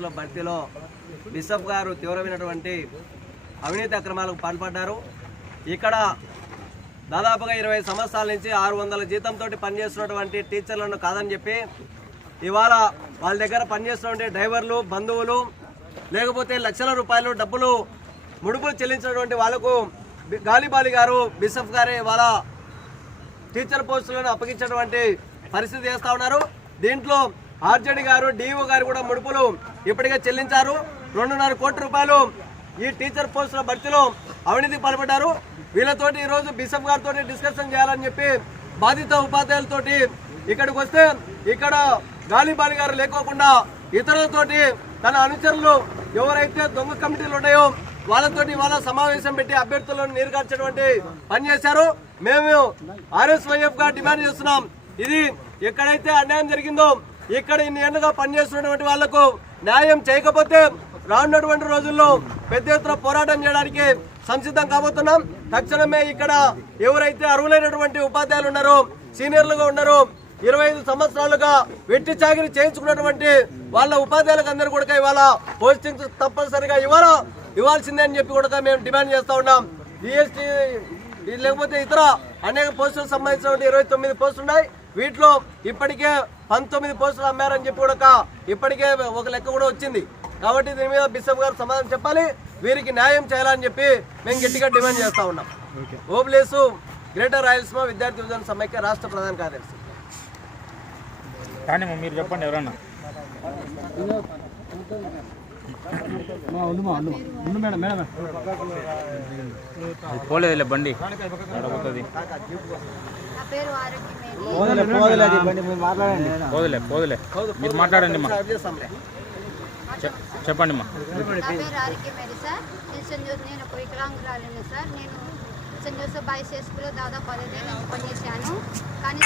పోస్టుల భర్తీలో బిషప్ గారు తీవ్రమైనటువంటి అవినీతి అక్రమాలకు పాల్పడ్డారు. ఇక్కడ దాదాపుగా ఇరవై సంవత్సరాల నుంచి ఆరు వందల జీతంతో పనిచేస్తున్నటువంటి టీచర్లను కాదని చెప్పి ఇవాళ వాళ్ళ దగ్గర పనిచేస్తున్నటువంటి డ్రైవర్లు బంధువులు లేకపోతే లక్షల రూపాయలు డబ్బులు ముడుపులు చెల్లించినటువంటి వాళ్ళకు గాలిబాలి గారు బిషప్ గారే ఇవాళ టీచర్ పోస్టులను అప్పగించినటువంటి పరిస్థితి చేస్తూ ఉన్నారు. దీంట్లో ఆర్జడి గారు డిఓ గారు కూడా ముడుపులు ఇప్పటికే చెల్లించారు. రెండున్నర కోట్ల రూపాయలు ఈ టీచర్ పోస్టుల భర్తీలో అవినీతి పాల్పడ్డారు. వీళ్ళతోటి ఈరోజు బిషప్ గారితో డిస్కషన్ చేయాలని చెప్పి బాధిత ఉపాధ్యాయులతోటి ఇక్కడికి వస్తే ఇక్కడ గాలిబాలి గారు లేకోకుండా ఇతరులతోటి తన అనుచరులు ఎవరైతే దొంగ కమిటీలు ఉన్నాయో వాళ్ళతోటి వాళ్ళ సమావేశం పెట్టి అభ్యర్థులను నీరుగార్చేటువంటి పని చేశారు. మేము ఆర్ఎస్వైఎఫ్గా డిమాండ్ చేస్తున్నాం. ఇది ఎక్కడైతే అన్యాయం జరిగిందో ఇక్కడ ఇన్ని ఏళ్ళుగా పనిచేస్తున్నటువంటి వాళ్ళకు న్యాయం చేయకపోతే రానున్నటువంటి రోజుల్లో పెద్ద ఎత్తున పోరాటం చేయడానికి సంసిద్ధం కాబోతున్నాం. తక్షణమే ఇక్కడ ఎవరైతే అర్హులైనటువంటి ఉపాధ్యాయులు ఉన్నారో సీనియర్లుగా ఉన్నారో ఇరవై ఐదు సంవత్సరాలుగా వెట్టి చాకిరి చేయించుకున్నటువంటి వాళ్ళ ఉపాధ్యాయులకు అందరూ కూడా ఇవాళ పోస్టింగ్స్ తప్పనిసరిగా ఇవ్వాల ఇవ్వాల్సిందే అని చెప్పి కూడా మేము డిమాండ్ చేస్తూ ఉన్నాం. జిఎస్టీ లేకపోతే ఇతర అనేక పోస్టులకు సంబంధించినటువంటి ఇరవై తొమ్మిది పోస్టులు ఉన్నాయి వీటిలో ఇప్పటికే పంతొమ్మిది పోస్టులు అమ్మారని చెప్పి కూడా ఇప్పటికే ఒక లెక్క కూడా వచ్చింది. కాబట్టి దీని మీద బిషప్ గారు సమాధానం చెప్పాలి. వీరికి న్యాయం చేయాలని చెప్పి మేము గట్టిగా డిమాండ్ చేస్తా ఉన్నాం. ఓబ్లేసు గ్రేటర్ రాయలసీమ విద్యార్థి విభజన సమైక్య రాష్ట్ర ప్రధాన కార్యదర్శి. కానీ మీరు చెప్పండి ఎవరన్నా. పోలేదులే బండి. పోదులే పోదులే. మీరు మాట్లాడండి చెప్పండి అమ్మా సార్. నేను నేను ఒక వికలాంగురాలిని సార్. నేను సెంట్ జోసెఫ్ బాయ్స్ హై స్కూల్లో దాదాపు పదిహేను పనిచేశాను. కానీ